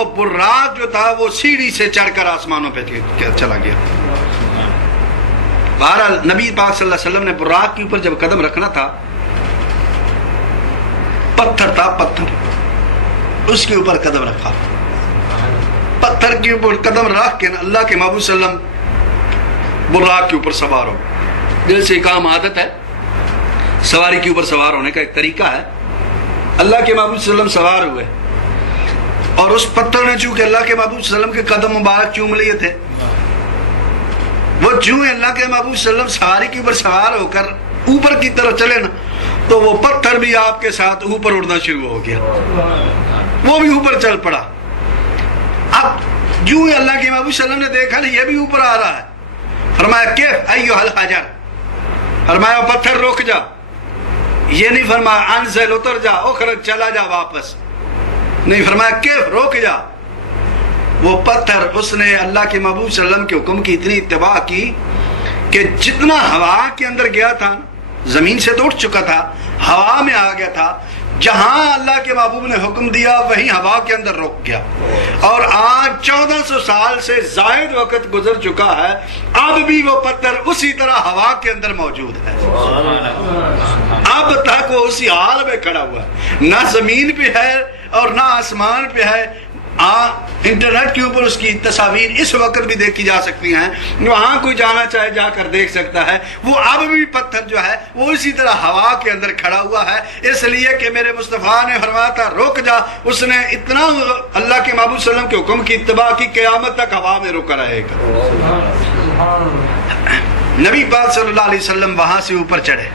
وہ براق جو تھا وہ سیڑھی سے چڑھ کر آسمانوں پہ چلا گیا. بہرحال نبی پاک صلی اللہ علیہ وسلم نے براق کے اوپر جب قدم رکھنا تھا، پتھر تھا، پتھر، اس کے اوپر قدم رکھا. پتھر کے اوپر قدم رکھ کے اللہ کے محبوب صلی اللہ علیہ وسلم براق کے اوپر سوار ہو. جیسے ایک عام عادت ہے، سواری کے اوپر سوار ہونے کا ایک طریقہ ہے. اللہ کے محبوب صلی اللہ علیہ وسلم سوار ہوئے اور اس پتھر نے چونکہ اللہ کے محبوب صلی اللہ علیہ وسلم کے قدم مبارک چوم لیے تھے، وہ چوں اللہ کے محبوب صلی اللہ علیہ وسلم سواری کے اوپر سوار ہو کر اوپر کی طرف چلے نا، تو وہ پتھر بھی آپ کے ساتھ اوپر اڑنا شروع ہو گیا، وہ بھی اوپر چل پڑا. اب جو اللہ کے محبوب صلی اللہ علیہ وسلم نے دیکھا نا یہ بھی اوپر آ رہا ہے، فرمایا کیف ایھا الحجر، فرمایا پتھر رک جا. یہ نہیں فرمایا انزل اتر جا، اخرج چلا جا واپس، نہیں فرمایا کیف روک جا. وہ پتھر اس نے اللہ کے محبوب صلی اللہ علیہ وسلم کے حکم کی اتنی اتباع کی کہ جتنا ہوا کے اندر گیا تھا، زمین سے تو اٹھ چکا تھا، ہوا میں آ گیا تھا، جہاں اللہ کے محبوب نے حکم دیا وہیں ہوا کے اندر رک گیا. اور آج 1400 سال سے زائد وقت گزر چکا ہے، اب بھی وہ پتھر اسی طرح ہوا کے اندر موجود ہے. اب تک وہ اسی حال میں کھڑا ہوا ہے، نہ زمین پہ ہے اور نہ آسمان پہ ہے. انٹرنیٹ کے اوپر اس کی تصاویر اس وقت بھی دیکھی جا سکتی ہیں، وہاں کوئی جانا چاہے جا کر دیکھ سکتا ہے. وہ اب بھی پتھر جو ہے وہ اسی طرح ہوا کے اندر کھڑا ہوا ہے، اس لیے کہ میرے مصطفیٰ نے فرمایا تھا رک جا. اس نے اتنا اللہ کے محبوب صلی اللہ علیہ وسلم کے حکم کی اتباع کی، قیامت تک ہوا میں رکا رہے گا. نبی پاک صلی اللہ علیہ وسلم وہاں سے اوپر چڑھے.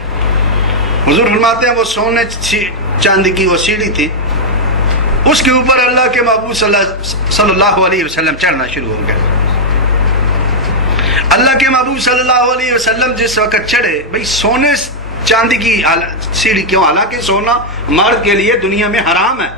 حضور فرماتے ہیں وہ سونے چاندی کی وہ سیڑھی تھی، اس کے اوپر اللہ کے محبوب صلی اللہ علیہ وسلم چڑھنا شروع ہو گئے. اللہ کے محبوب صلی اللہ علیہ وسلم جس وقت چڑھے، بھئی سونے چاندی کی سیڑھی کیوں؟ حالانکہ سونا مرد کے لیے دنیا میں حرام ہے،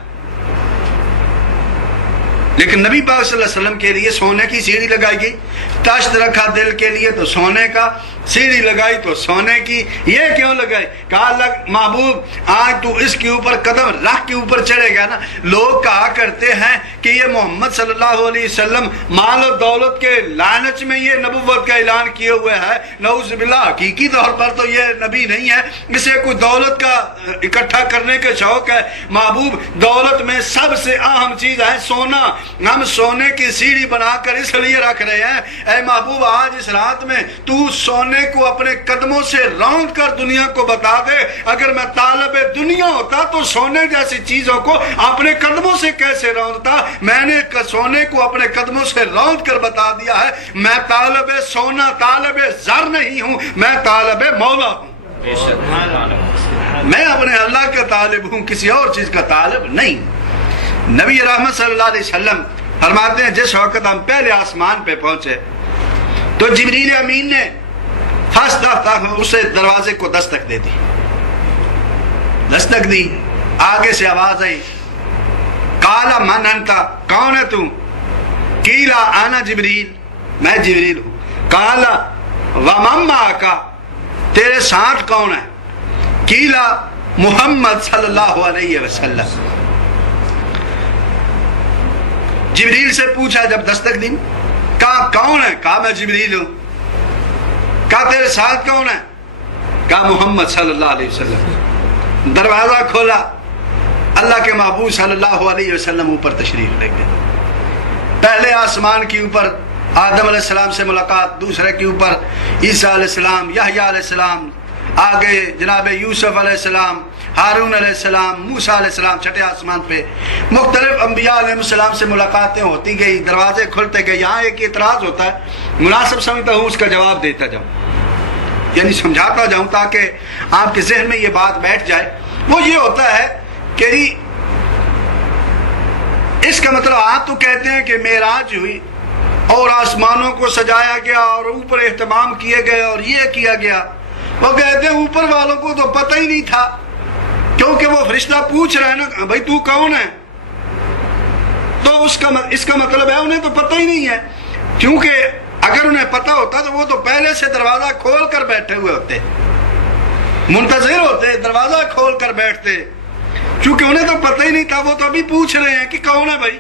لیکن نبی پاک صلی اللہ علیہ وسلم کے لیے سونے کی سیڑھی لگائی گئی. تشت رکھا دل کے لیے تو سونے کا، سیڑھی لگائی تو سونے کی. یہ کیوں لگائی؟ کہا اللہ محبوب آج تو اس کے اوپر قدم رکھ کے اوپر چڑھے گا نا، لوگ کہا کرتے ہیں کہ یہ محمد صلی اللہ علیہ وسلم مال و دولت کے لالچ میں یہ نبوت کا اعلان کیے ہوئے ہے. نعوذ باللہ، حقیقی طور پر تو یہ نبی نہیں ہے، اسے کوئی دولت کا اکٹھا کرنے کا شوق ہے. محبوب دولت میں سب سے اہم چیز ہے سونا، ہم سونے کی سیڑھی بنا کر اس لیے رکھ رہے ہیں. اے محبوب آج اس رات میں تو سونے کو اپنے قدموں سے روند کر دنیا کو بتا دے. اگر میں طالب دنیا ہوتا تو سونے جیسی چیزوں کو اپنے قدموں سے کیسے روندتا؟ میں نے سونے کو اپنے قدموں سے روند کر بتا دیا ہے، میں طالب سونا، طالب زر نہیں ہوں، میں طالب مولا ہوں. میں اپنے اللہ کا طالب ہوں، کسی اور چیز کا طالب نہیں. نبی رحمت صلی اللہ علیہ وسلم فرماتے ہیں جس وقت ہم پہلے آسمان پہ پہنچے تو جبریل امین نے اسے دروازے کو دستک دے دی. دستک دی، آگے سے آواز آئی، قال من انت، کون ہے تو؟ قیلا انا جبریل، میں جبریل ہوں. قال ومن معک، تیرے ساتھ کون ہے؟ قیلا محمد صلی اللہ علیہ وسلم. جبریل سے پوچھا جب دستک دی، کہا کون ہے؟ کہا میں جبریل ہوں. کہا تیرے ساتھ کون ہے؟ کہا محمد صلی اللہ علیہ وسلم. دروازہ کھولا، اللہ کے محبوب صلی اللہ علیہ وسلم اوپر تشریف لے گئے. پہلے آسمان کے اوپر آدم علیہ السلام سے ملاقات، دوسرے کے اوپر عیسیٰ علیہ السلام، یحییٰ علیہ السلام، آگے جناب یوسف علیہ السلام، ہارون علیہ السلام، موسیٰ علیہ السلام. چھٹے آسمان پہ مختلف انبیاء علیہ السلام سے ملاقاتیں ہوتی گئی، دروازے کھلتے گئے. یہاں ایک اعتراض ہوتا ہے، مناسب سمجھتا ہوں اس کا جواب دیتا جاؤں، یعنی سمجھاتا جاؤں تاکہ آپ کے ذہن میں یہ بات بیٹھ جائے. وہ یہ ہوتا ہے کہ اس کا مطلب آپ تو کہتے ہیں کہ معراج ہوئی اور آسمانوں کو سجایا گیا اور اوپر اہتمام کیے گئے اور یہ کیا گیا. وہ کہتے ہیں اوپر والوں کو تو پتہ ہی نہیں تھا، کیونکہ وہ فرشتہ پوچھ رہے ہیں نا بھائی تو کون ہے، تو اس کا مطلب ہے انہیں تو پتہ ہی نہیں ہے. کیونکہ اگر انہیں پتہ ہوتا تو وہ تو پہلے سے دروازہ کھول کر بیٹھے ہوئے ہوتے، منتظر ہوتے، دروازہ کھول کر بیٹھتے. چونکہ انہیں تو پتہ ہی نہیں تھا، وہ تو ابھی پوچھ رہے ہیں کہ کون ہے بھائی،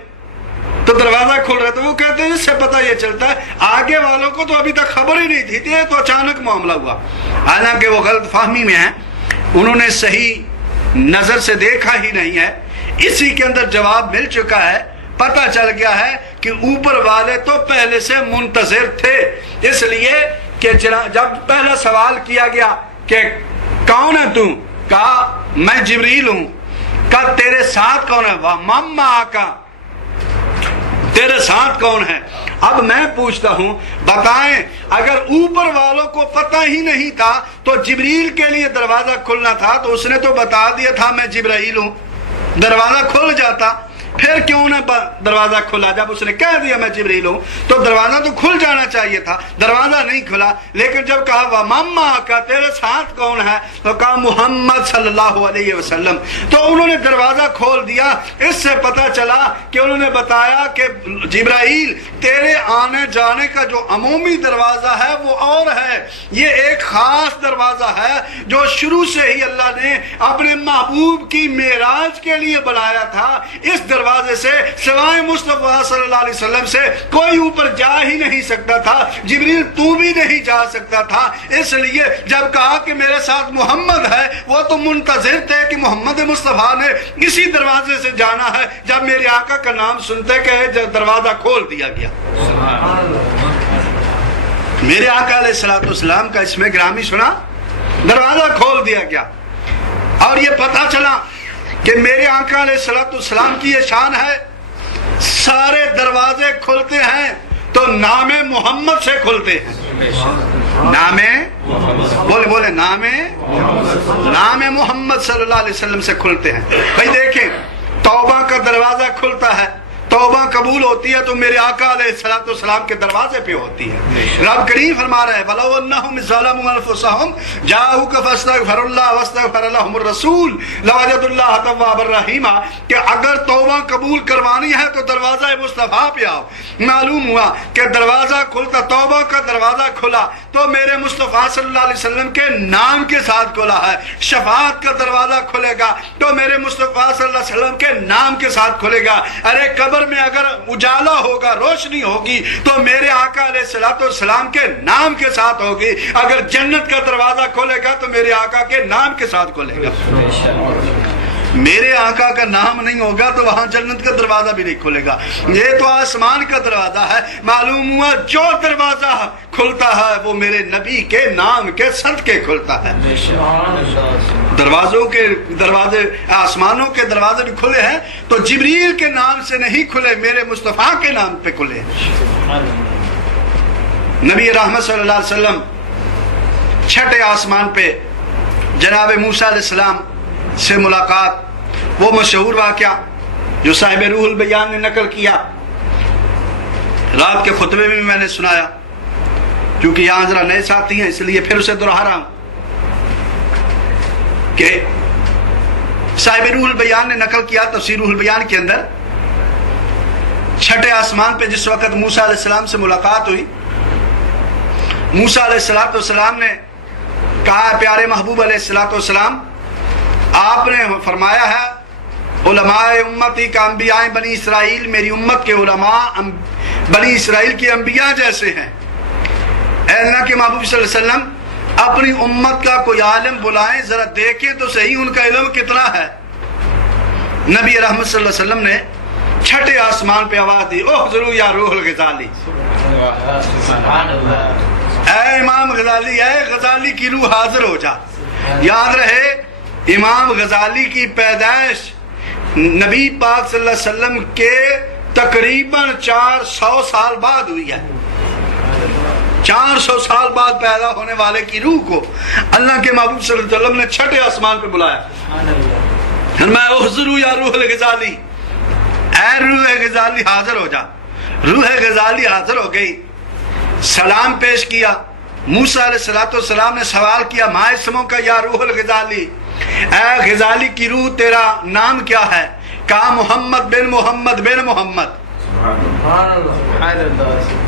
تو دروازہ کھل رہا، تو وہ کہتے ہیں اس سے پتہ یہ چلتا ہے آگے والوں کو تو ابھی تک خبر ہی نہیں تھی، یہ تو اچانک معاملہ ہوا۔ حالانکہ وہ غلط فہمی میں ہیں، انہوں نے صحیح نظر سے دیکھا ہی نہیں ہے۔ اسی کے اندر جواب مل چکا ہے، پتہ چل گیا ہے کہ اوپر والے تو پہلے سے منتظر تھے۔ اس لیے کہ جب پہلا سوال کیا گیا کہ کون ہے تو، کہا میں جبریل ہوں، کہا تیرے ساتھ کون ہے، وَمَمَّا آقا، تیرے ساتھ کون ہے۔ اب میں پوچھتا ہوں بتائیں، اگر اوپر والوں کو پتہ ہی نہیں تھا تو جبریل کے لیے دروازہ کھلنا تھا، تو اس نے تو بتا دیا تھا میں جبرائیل ہوں، دروازہ کھل جاتا۔ پھر کیوں نہ دروازہ کھلا؟ جب اس نے کہہ دیا میں جبریل ہوں تو دروازہ تو کھل جانا چاہیے تھا، دروازہ نہیں کھلا۔ لیکن جب کہا وَمَمَّا آقا، تیرے ساتھ کون ہے، تو کہا محمد صلی اللہ علیہ وسلم، تو انہوں نے دروازہ کھول دیا۔ اس سے پتہ چلا کہ انہوں نے بتایا کہ جبرائیل تیرے آنے جانے کا جو عمومی دروازہ ہے وہ اور ہے، یہ ایک خاص دروازہ ہے جو شروع سے ہی اللہ نے اپنے محبوب کی معراج کے لیے بنایا تھا۔ اس دروازے سے سوائے مصطفیٰ صلی اللہ علیہ وسلم سے کوئی اوپر جا ہی نہیں سکتا تھا، جبریل تو بھی نہیں جا سکتا تھا۔ اس لیے جب کہا کہ میرے ساتھ محمد ہے، وہ تو منتظر تھے کہ محمد مصطفیٰ نے اسی دروازے سے جانا ہے۔ جب میرے آقا کا نام سنتے کہ دروازہ کھول دیا گیا۔ میرے آقا علیہ السلام کا اس میں گرامی سنا، دروازہ کھول دیا گیا، اور یہ پتہ چلا کہ میرے آقا علیہ السلام کی یہ شان ہے، سارے دروازے کھلتے ہیں تو نام محمد سے کھلتے ہیں۔ نام بولے نام محمد صلی اللہ علیہ وسلم سے کھلتے ہیں۔ بھائی دیکھیں، توبہ کا دروازہ کھلتا ہے، توبہ قبول ہوتی ہے تو میرے آقا علیہ السلام کے دروازے پہ ہوتی ہے۔ رب کریم فرما رہے ہیں وَلَوْ أَنَّهُمْ ظَلَمُوا أَنفُسَهُمْ جَاءُوكَ فَاسْتَغْفَرُوا اللَّهَ وَاسْتَغْفَرَ لَهُمُ الرَّسُولُ لَوَجَدُوا اللَّهَ تَوَّابًا رَحِيمًا، کہ اگر توبہ قبول کروانی ہے تو دروازہ مصطفیٰ پہ آؤ۔ معلوم ہوا کہ دروازہ کھلتا، توبہ کا دروازہ کھلا تو میرے مصطفیٰ صلی اللہ علیہ وسلم کے نام کے ساتھ کھلا ہے۔ شفاعت کا دروازہ کھلے گا تو میرے مصطفیٰ صلی اللہ علیہ وسلم کے نام کے ساتھ کھلے گا۔ ارے قبر میں اگر اجالا ہوگا، روشنی ہوگی تو میرے آقا علیہ السلام کے نام کے ساتھ ہوگی۔ اگر جنت کا دروازہ کھولے گا تو میرے آقا کے نام کے ساتھ کھولے گا۔ میرے آقا کا نام نہیں ہوگا تو وہاں جنت کا دروازہ بھی نہیں کھلے گا۔ یہ تو آسمان کا دروازہ ہے۔ معلوم ہوا جو دروازہ کھلتا ہے وہ میرے نبی کے نام کے صدقے کھلتا ہے۔ دروازوں کے دروازے، آسمانوں کے دروازے بھی کھلے ہیں تو جبریل کے نام سے نہیں کھلے، میرے مصطفیٰ کے نام پہ کھلے۔ نبی رحمت صلی اللہ علیہ وسلم چھٹے آسمان پہ جناب موسیٰ علیہ السلام سے ملاقات، وہ مشہور واقعہ جو صاحب روح البیان نے نقل کیا، رات کے خطبے میں میں نے سنایا، کیونکہ یہاں ذرا نئے ساتھی ہیں اس لیے پھر اسے دہرا رہا ہوں کہ صاحب روح البیان نے نقل کیا تفسیر روح البیان کے اندر، چھٹے آسمان پہ جس وقت موسیٰ علیہ السلام سے ملاقات ہوئی، موسیٰ علیہ السلام نے کہا پیارے محبوب علیہ السلام، آپ نے فرمایا ہے علماء امتی کا انبیاء بنی اسرائیل، میری امت کے علماء بنی اسرائیل کے انبیاء جیسے ہیں۔ اے اللہ کے محبوب صلی اللہ علیہ وسلم، اپنی امت کا کوئی عالم بلائیں، ذرا دیکھیں تو صحیح ان کا علم کتنا ہے۔ نبی رحمت صلی اللہ علیہ وسلم نے چھٹے آسمان پہ آواز دی، احضروا یا روح الغزالی، اے امام غزالی، اے غزالی کی روح حاضر ہو جا۔ یاد رہے امام غزالی کی پیدائش نبی پاک صلی اللہ علیہ وسلم کے تقریباً 400 سال بعد ہوئی ہے۔ 400 سال بعد پیدا ہونے والے کی روح کو اللہ کے محبوب صلی اللہ علیہ وسلم نے چھٹے آسمان پہ بلایا، فرمایا احضروا یا روح الغزالی، اے روح غزالی حاضر ہو جا۔ روح غزالی حاضر ہو گئی، سلام پیش کیا۔ موسیٰ علیہ السلام نے سوال کیا ما اسمک یا روح الغزالی، اے غزالی کی روح تیرا نام کیا ہے؟ کہا محمد بن محمد بن محمد،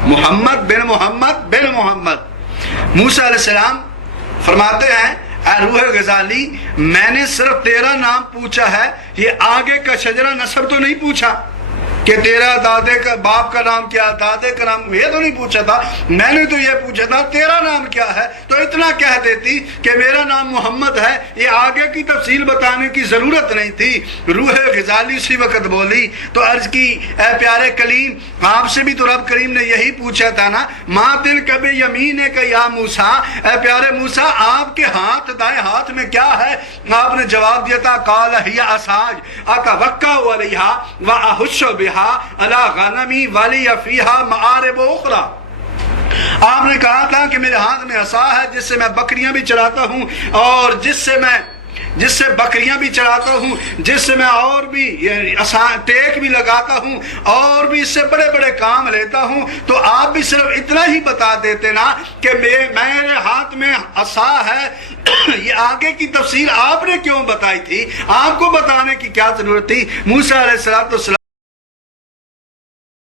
محمد بن محمد بن محمد۔ موسیٰ علیہ السلام فرماتے ہیں اے روح غزالی، میں نے صرف تیرا نام پوچھا ہے، یہ آگے کا شجرہ نسب تو نہیں پوچھا۔ کہ تیرا دادے کا باپ کا نام کیا، دادے کا نام، یہ تو نہیں پوچھا تھا، میں نے تو یہ پوچھا تھا تیرا نام کیا ہے، تو اتنا کہہ دیتی کہ میرا نام محمد ہے، یہ آگے کی تفصیل بتانے کی ضرورت نہیں تھی۔ روح غزالی اسی وقت بولی تو عرض کی اے پیارے کلیم، آپ سے بھی تو رب کریم نے یہی پوچھا تھا نا، ماں دل کبھی یمین کا یا موسیٰ، اے پیارے موسیٰ آپ کے ہاتھ دائیں ہاتھ میں کیا ہے؟ آپ نے جواب دیا تھا قال ہی عصاج اتوکا علیہا واحش بہا علی غنمی ولی فیہا معارب اخری۔ آپ نے کہا تھا کہ میرے ہاتھ میں عصا ہے جس سے میں بکریاں بھی چراتا ہوں، اور جس سے بکریاں بھی چراتا ہوں، جس سے میں اور بھی ٹیک بھی لگاتا ہوں، اور بھی اس سے بڑے بڑے کام لیتا ہوں۔ تو آپ بھی صرف اتنا ہی بتا دیتے نا کہ میرے ہاتھ میں عصا ہے، یہ آگے کی تفصیل آپ نے کیوں بتائی تھی؟ آپ کو بتانے کی کیا ضرورت تھی؟ موسیٰ علیہ السلام